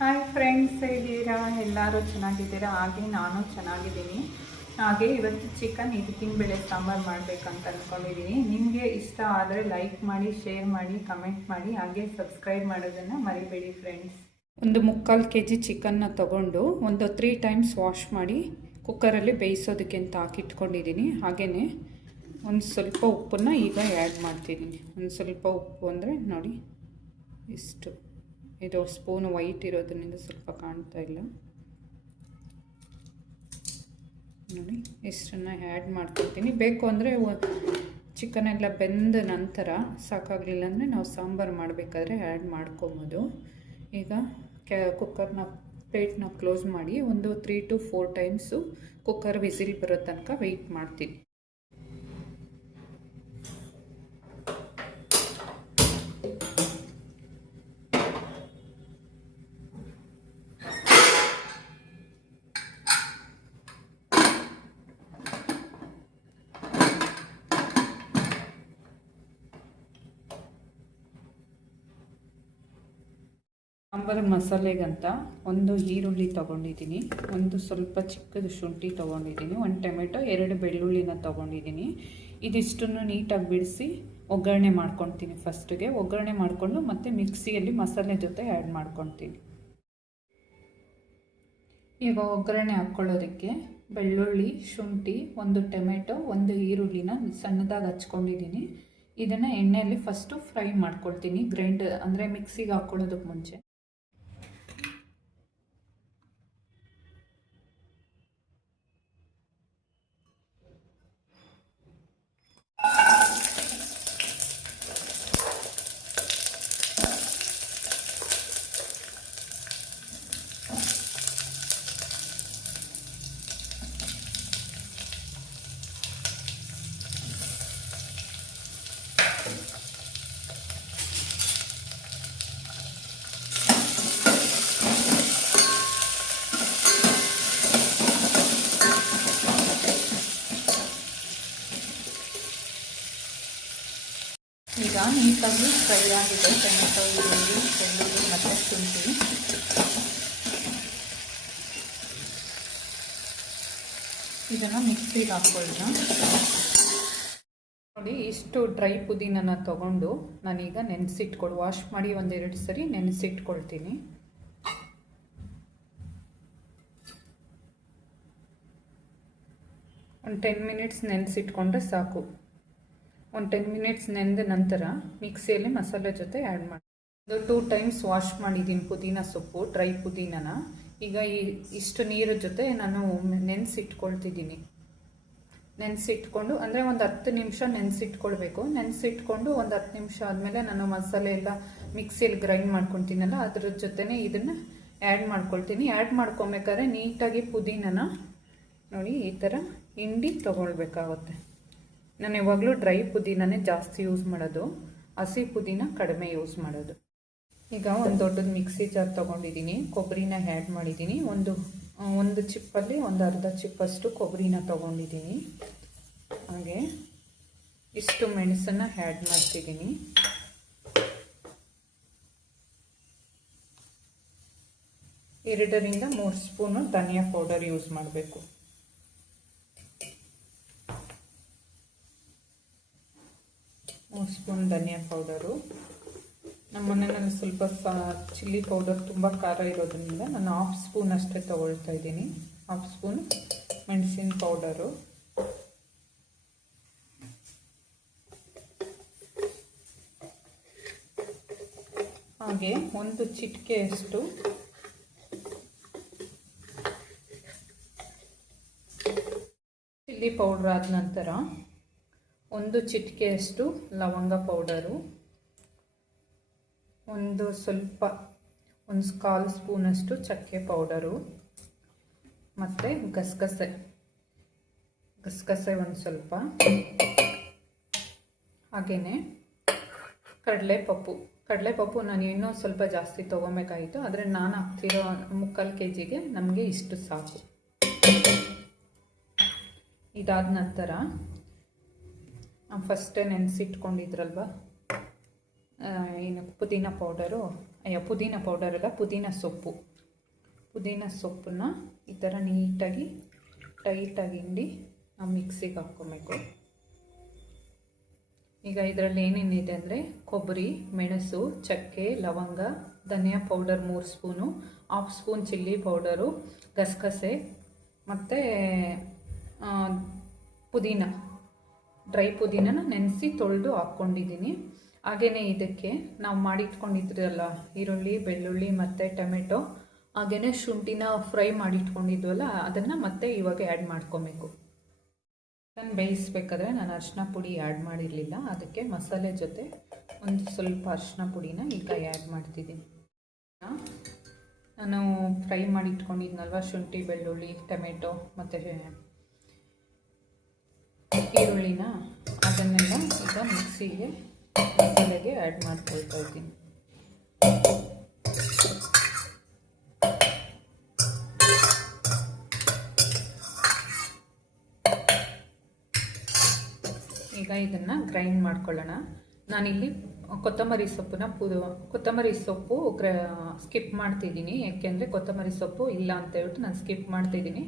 Hi friends ಹೇಗಿದ್ದೀರಾ? ಎಲ್ಲರೂ ಚೆನ್ನಾಗಿದ್ದೀರಾ? ಹಾಗೆ ನಾನು ಚೆನ್ನಾಗಿದ್ದೀನಿ. ಹಾಗೆ ಇವತ್ತು ಚಿಕನ್ ಬೆಳೆ ಸಾಂಬಾರು ಮಾಡಬೇಕಂತ ಅಂದ್ಕೊಂಡಿದ್ದೀನಿ ನಿಮಗೆ ಇಷ್ಟ ಆದರೆ ಲೈಕ್ ಮಾಡಿ ಶೇರ್ ಮಾಡಿ ಕಮೆಂಟ್ ಮಾಡಿ, ಹಾಗೆ ಸಬ್ಸ್ಕ್ರೈಬ್ ಮಾಡೋದನ್ನು ಮರಿಬೇಡಿ ಫ್ರೆಂಡ್ಸ್ ಒಂದು ಮುಕ್ಕಾಲು ಕೆ ಜಿ ಚಿಕನ್ನ ತೊಗೊಂಡು ಒಂದು ತ್ರೀ ಟೈಮ್ಸ್ ವಾಶ್ ಮಾಡಿ ಕುಕ್ಕರಲ್ಲಿ ಬೇಯಿಸೋದಕ್ಕೆ ಅಂತ ಹಾಕಿಟ್ಕೊಂಡಿದ್ದೀನಿ ಹಾಗೆಯೇ ಒಂದು ಸ್ವಲ್ಪ ಉಪ್ಪನ್ನು ಈಗ ಆ್ಯಡ್ ಮಾಡ್ತಿದ್ದೀನಿ ಒಂದು ಸ್ವಲ್ಪ ಉಪ್ಪು ಅಂದರೆ ನೋಡಿ, ಇಷ್ಟು. ಇದು ಸ್ಪೂನ್ ವೈಟ್ ಇರೋದ್ರಿಂದ ಸ್ವಲ್ಪ ಕಾಣ್ತಾ ಇಲ್ಲ. ನೋಡಿ, ಇಷ್ಟನ್ನು ಆ್ಯಡ್ ಮಾಡ್ಕೊತೀನಿ. ಬೇಕು ಅಂದರೆ ಚಿಕನ್ ಎಲ್ಲ ಬೆಂದ ನಂತರ ಸಾಕಾಗಲಿಲ್ಲ ಅಂದರೆ ನಾವು ಸಾಂಬಾರು ಮಾಡಬೇಕಾದ್ರೆ ಆ್ಯಡ್ ಮಾಡ್ಕೊಬೋದು. ಈಗ ಕ್ಯಾ ಕುಕ್ಕರ್ನ ಪ್ಲೇಟ್ನ ಕ್ಲೋಸ್ ಮಾಡಿ ಒಂದು three to four times cooker whistle ಬರೋ ತನಕ ವೆಯ್ಟ್ ಮಾಡ್ತೀನಿ. ಸಾಂಬಾರು ಮಸಾಲೆಗಂತ ಒಂದು ಈರುಳ್ಳಿ ತೊಗೊಂಡಿದ್ದೀನಿ, ಒಂದು ಸ್ವಲ್ಪ ಚಿಕ್ಕದು ಶುಂಠಿ ತೊಗೊಂಡಿದ್ದೀನಿ, ಒಂದು ಟೊಮೆಟೊ, ಎರಡು ಬೆಳ್ಳುಳ್ಳಿನ ತೊಗೊಂಡಿದ್ದೀನಿ. ಇದಿಷ್ಟನ್ನು ನೀಟಾಗಿ ಬಿಡಿಸಿ ಒಗ್ಗರಣೆ ಮಾಡ್ಕೊತೀನಿ ಫಸ್ಟಿಗೆ. ಒಗ್ಗರಣೆ ಮಾಡಿಕೊಂಡು ಮತ್ತು ಮಿಕ್ಸಿಯಲ್ಲಿ ಮಸಾಲೆ ಜೊತೆ ಆ್ಯಡ್ ಮಾಡ್ಕೊತೀನಿ ಈಗ ಒಗ್ಗರಣೆ ಹಾಕ್ಕೊಳ್ಳೋದಕ್ಕೆ ಬೆಳ್ಳುಳ್ಳಿ, ಶುಂಠಿ, ಒಂದು ಟೊಮೆಟೊ, ಒಂದು ಈರುಳ್ಳಿನ ಸಣ್ಣದಾಗಿ ಹಚ್ಕೊಂಡಿದ್ದೀನಿ. ಇದನ್ನು ಎಣ್ಣೆಯಲ್ಲಿ ಫಸ್ಟು ಫ್ರೈ ಮಾಡ್ಕೊಳ್ತೀನಿ, ಗ್ರೈಂಡ್ ಅಂದರೆ ಮಿಕ್ಸಿಗೆ ಹಾಕ್ಕೊಳ್ಳೋದಕ್ಕೆ ಮುಂಚೆ. ನೀಟಾಗಿ ಫ್ರೈ ಆಗಿದೆ. ಟೊಮೆಟೊ ಈರುಳ್ಳಿ ಬೆಳ್ಳುಳ್ಳಿ ಮತ್ತು ಶುಂಠಿ. ಇದನ್ನು ಮಿಕ್ಸಿಗೆ ಹಾಕ್ಕೊಳ್ಳೋಣ ನೋಡಿ, ಇಷ್ಟು ಡ್ರೈ ಪುದೀನನ ತಗೊಂಡು ನಾನೀಗ ನೆನೆಸಿಟ್ಕೊಡು ವಾಶ್ ಮಾಡಿ ಒಂದೆರಡು ಸರಿ ನೆನೆಸಿಟ್ಕೊಳ್ತೀನಿ. ಒಂದು ಟೆನ್ ಮಿನಿಟ್ಸ್ ನೆನೆಸಿಟ್ಕೊಂಡ್ರೆ ಸಾಕು. ಒಂದು ಟೆನ್ ಮಿನಿಟ್ಸ್ ನೆನೆದ ನಂತರ ಮಿಕ್ಸಿಯಲ್ಲಿ ಮಸಾಲೆ ಜೊತೆ ಆ್ಯಡ್ ಮಾಡಿ ಒಂದು ಟೂ ಟೈಮ್ಸ್ ವಾಶ್ ಮಾಡಿದ್ದೀನಿ ಪುದೀನ ಸೊಪ್ಪು ಡ್ರೈ ಪುದೀನನ. ಈಗ ಈ ಇಷ್ಟು ನೀರ ಜೊತೆ ನಾನು ನೆನೆಸಿಟ್ಕೊಳ್ತಿದ್ದೀನಿ ನೆನೆಸಿಟ್ಕೊಂಡು, ಅಂದರೆ ಒಂದು ಹತ್ತು ನಿಮಿಷ ನೆನೆಸಿಟ್ಕೊಳ್ಬೇಕು. ನೆನೆಸಿಟ್ಕೊಂಡು ಒಂದು ಹತ್ತು ನಿಮಿಷ ಆದಮೇಲೆ ನಾನು ಮಸಾಲೆ ಎಲ್ಲ ಮಿಕ್ಸಿಯಲ್ಲಿ ಗ್ರೈಂಡ್ ಮಾಡ್ಕೊತೀನಲ್ಲ, ಅದ್ರ ಜೊತೆನೇ ಇದನ್ನು ಆ್ಯಡ್ ಮಾಡ್ಕೊಳ್ತೀನಿ. ಆ್ಯಡ್ ಮಾಡ್ಕೊಬೇಕಾದ್ರೆ ನೀಟಾಗಿ ಪುದೀನನ, ನೋಡಿ, ಈ ಥರ ಹಿಂಡಿ ತೊಗೊಳ್ಬೇಕಾಗುತ್ತೆ. ನಾನು ಯಾವಾಗಲೂ ಡ್ರೈ ಪುದೀನನೇ ಜಾಸ್ತಿ ಯೂಸ್ ಮಾಡೋದು, ಹಸಿ ಪುದೀನ ಕಡಿಮೆ ಯೂಸ್ ಮಾಡೋದು. ಈಗ ಒಂದು ದೊಡ್ಡದು ಮಿಕ್ಸಿ ಜಾರ್ ತೊಗೊಂಡಿದ್ದೀನಿ ಕೊಬ್ಬರಿನ ಆ್ಯಡ್ ಮಾಡಿದ್ದೀನಿ ಒಂದು ಒಂದು ಚಿಪ್ಪಲ್ಲಿ ಒಂದು ಅರ್ಧ ಚಿಪ್ಪಷ್ಟು ಕೊಬ್ಬರಿನ ತೊಗೊಂಡಿದ್ದೀನಿ ಹಾಗೆ ಇಷ್ಟು ಮೆಣಸನ್ನು ಆ್ಯಡ್ ಮಾಡ್ತಿದ್ದೀನಿ ಎರಡರಿಂದ ಮೂರು ಸ್ಪೂನು ಧನಿಯಾ ಪೌಡರ್ ಯೂಸ್ ಮಾಡಬೇಕು ಮೂರು ಸ್ಪೂನ್ ಧನಿಯಾ ಪೌಡರು ನಮ್ಮ ಮನೆಯಲ್ಲಿ ಸ್ವಲ್ಪ ಚಿಲ್ಲಿ ಪೌಡರ್ ತುಂಬ ಖಾರ ಇರೋದ್ರಿಂದ ನಾನು ಹಾಫ್ ಸ್ಪೂನ್ ಅಷ್ಟೇ ತೊಗೊಳ್ತಾ ಇದ್ದೀನಿ. ಹಾಫ್ ಸ್ಪೂನ್ ಮೆಣಸಿನ ಪೌಡರು ಹಾಗೆ ಒಂದು ಚಿಟಿಕೆಯಷ್ಟು ಚಿಲ್ಲಿ ಪೌಡ್ರ್ ಆದ ನಂತರ ಒಂದು ಚಿಟಿಕೆಯಷ್ಟು ಲವಂಗ ಪೌಡರು, ಒಂದು ಸ್ವಲ್ಪ, ಒಂದು ಕಾಲು ಸ್ಪೂನಷ್ಟು ಚಕ್ಕೆ ಪೌಡರು, ಮತ್ತು ಗಸಗಸೆ ಗಸಗಸೆ ಒಂದು ಸ್ವಲ್ಪ ಹಾಗೆಯೇ ಕಡಲೆಪಪ್ಪು. ಕಡಲೆಪಪ್ಪು ನಾನು ಇನ್ನೂ ಸ್ವಲ್ಪ ಜಾಸ್ತಿ ತೊಗೊಬೇಕಾಯಿತು ಆದರೆ ನಾನು ಹಾಕ್ತಿರೋ ಮುಕ್ಕಾಲು ಕೆ ಜಿಗೆ ನಮಗೆ ಇಷ್ಟು ಸಾಕು. ಇದಾದ ನಂತರ ಫಸ್ಟೇ ನೆನೆಸಿಟ್ಕೊಂಡಿದ್ರಲ್ವ? ಏನು ಪುದೀನ ಪೌಡರು ಅಯ್ಯ, ಪುದೀನ ಅಲ್ಲ, ಪುದೀನ ಸೊಪ್ಪು. ಪುದೀನ ಸೊಪ್ಪನ್ನ ಈ ಥರ ನೀಟಾಗಿ, ಟೈಟಾಗಿ ಹಿಂಡಿ ನಾವು ಮಿಕ್ಸಿಗೆ ಹಾಕ್ಕೊಬೇಕು. ಈಗ ಇದರಲ್ಲಿ ಏನೇನಿದೆ ಅಂದರೆ ಕೊಬ್ಬರಿ, ಮೆಣಸು, ಚಕ್ಕೆ, ಲವಂಗ, ಧನಿಯಾ ಪೌಡರ್ ಮೂರು spoon half spoon chilli powder ಗಸಗಸೆ, ಮತ್ತು ಪುದೀನ. ಡ್ರೈ ಪುದೀನನ ನೆನೆಸಿ ತೊಳೆದು ಹಾಕ್ಕೊಂಡಿದ್ದೀನಿ. ಹಾಗೆಯೇ ಇದಕ್ಕೆ ನಾವು ಮಾಡಿಟ್ಕೊಂಡಿದ್ರಲ್ಲ, ಈರುಳ್ಳಿ, ಬೆಳ್ಳುಳ್ಳಿ ಮತ್ತು ಟೊಮೆಟೊ ಹಾಗೆಯೇ ಶುಂಠಿನ ಫ್ರೈ ಮಾಡಿಟ್ಕೊಂಡಿದ್ವಲ್ಲ, ಅದನ್ನು ಮತ್ತೆ ಇವಾಗ ಆ್ಯಡ್ ಮಾಡ್ಕೊಬೇಕು. ಚಿಕನ್ ಬೇಯಿಸ್ಬೇಕಾದ್ರೆ ನಾನು ಅರಿಶಿನ ಪುಡಿ ಆ್ಯಡ್ ಮಾಡಿರಲಿಲ್ಲ, ಅದಕ್ಕೆ ಮಸಾಲೆ ಜೊತೆ ಒಂದು ಸ್ವಲ್ಪ ಅರಿಶಿನ ಪುಡಿನ ಈಗ ಆ್ಯಡ್ ಮಾಡ್ತಿದ್ದೀನಿ. ನಾನು ಫ್ರೈ ಮಾಡಿಟ್ಕೊಂಡಿದ್ನಲ್ವ, ಶುಂಠಿ, ಬೆಳ್ಳುಳ್ಳಿ, ಟೊಮೆಟೊ ಮತ್ತು ಈರುಳ್ಳಿನ ಅದನ್ನೆಲ್ಲ ಈಗ ಮಿಕ್ಸಿಗೆ ಮಸಾಲೆಗೆ ಆ್ಯಡ್ ಮಾಡ್ಕೊಳ್ತಾ ಇದ್ದೀನಿ. ಈಗ ಇದನ್ನು ಗ್ರೈಂಡ್ ಮಾಡ್ಕೊಳ್ಳೋಣ. ನಾನಿಲ್ಲಿ ಕೊತ್ತಂಬರಿ ಸೊಪ್ಪನ್ನ ಪುದು, ಕೊತ್ತಂಬರಿ ಸೊಪ್ಪು ಕ್ರ, ಸ್ಕಿಪ್ ಮಾಡ್ತಿದ್ದೀನಿ. ಯಾಕೆಂದರೆ ಕೊತ್ತಂಬರಿ ಸೊಪ್ಪು ಇಲ್ಲ ಅಂತ ಹೇಳ್ಬಿಟ್ಟು ನಾನು ಸ್ಕಿಪ್ ಮಾಡ್ತಿದ್ದೀನಿ.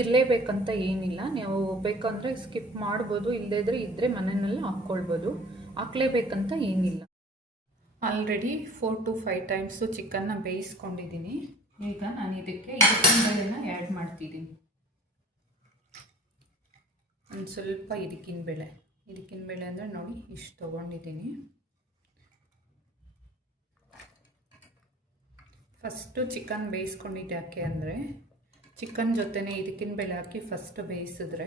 ಇರಲೇಬೇಕಂತ ಏನಿಲ್ಲ. ನೀವು ಬೇಕಂದರೆ ಸ್ಕಿಪ್ ಮಾಡ್ಬೋದು ಇಲ್ಲದೇ ಇದ್ದರೆ ಮನೆಯಲ್ಲೂ ಹಾಕ್ಕೊಳ್ಬೋದು. ಹಾಕ್ಲೇಬೇಕಂತ ಏನಿಲ್ಲ. Already four to five times ಚಿಕನ್ನ ಬೇಯಿಸ್ಕೊಂಡಿದ್ದೀನಿ. ಈಗ ನಾನು ಇದಕ್ಕೆ ಇದಕ್ಕಿನ ಆ್ಯಡ್ ಮಾಡ್ತಿದ್ದೀನಿ. ಒಂದು ಸ್ವಲ್ಪ ಇದಕ್ಕಿನ ಬೇಳೆ ಇದಕ್ಕಿನ ಬೇಳೆ ಅಂದರೆ ನೋಡಿ, ಇಷ್ಟು ತೊಗೊಂಡಿದ್ದೀನಿ. ಫಸ್ಟು ಚಿಕನ್ ಬೇಯಿಸ್ಕೊಂಡಿದ್ದು ಯಾಕೆ ಅಂದರೆ ಚಿಕನ್ ಜೊತೆನೇ ಇದಕ್ಕಿನ ಬೆಳೆ ಹಾಕಿ ಫಸ್ಟ್ ಬೇಯಿಸಿದ್ರೆ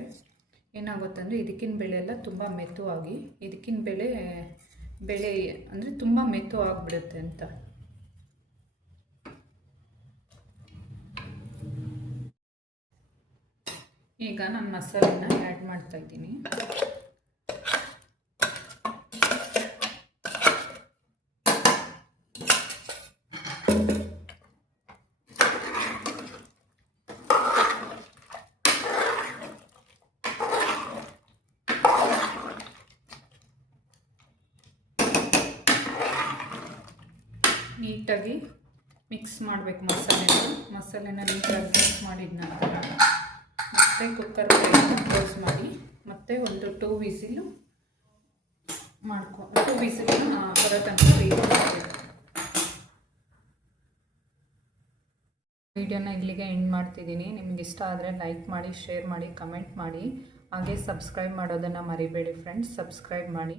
ಏನಾಗುತ್ತೆ ಅಂದರೆ ಇದಕ್ಕಿನ ಬೆಳೆ ಎಲ್ಲ ತುಂಬ ಮೆತ್ತುವಾಗಿ ಇದಕ್ಕಿನ ಬೆಳೆ ಬೆಳೆ ಅಂದರೆ ತುಂಬ ಮೆತ್ತು ಆಗಿಬಿಡುತ್ತೆ ಅಂತ. ಈಗ ನಾನು ಮಸಾಲೆನ ಆ್ಯಡ್ ಮಾಡ್ತಾ ನೀಟಾಗಿ ಮಿಕ್ಸ್ ಮಾಡಬೇಕು ಮಸಾಲೆನ ಮಸಾಲೆನ ನೀಟಾಗಿ ಮಿಕ್ಸ್ ಮಾಡಿದ ನಂತರ ಮತ್ತೆ ಕುಕ್ಕರ್ ಕ್ಲೋಸ್ ಮಾಡಿ ಮತ್ತೆ ಒಂದು ಟೂ ವಿಸಿಲು ಮಾಡ್ಕೊ ಟೂ ವಿಸಿಲನ್ನ ಬರೋ ತನಕ ವೇಟ್ ಇಲ್ಲಿಗೆ ಎಂಡ್ ಮಾಡ್ತಿದ್ದೀನಿ. ನಿಮ್ಗೆ ಇಷ್ಟ ಆದರೆ ಲೈಕ್ ಮಾಡಿ ಶೇರ್ ಮಾಡಿ ಕಮೆಂಟ್ ಮಾಡಿ. ಹಾಗೆ ಸಬ್ಸ್ಕ್ರೈಬ್ ಮಾಡೋದನ್ನು ಮರಿಬೇಡಿ ಫ್ರೆಂಡ್ಸ್ ಸಬ್ಸ್ಕ್ರೈಬ್ ಮಾಡಿ.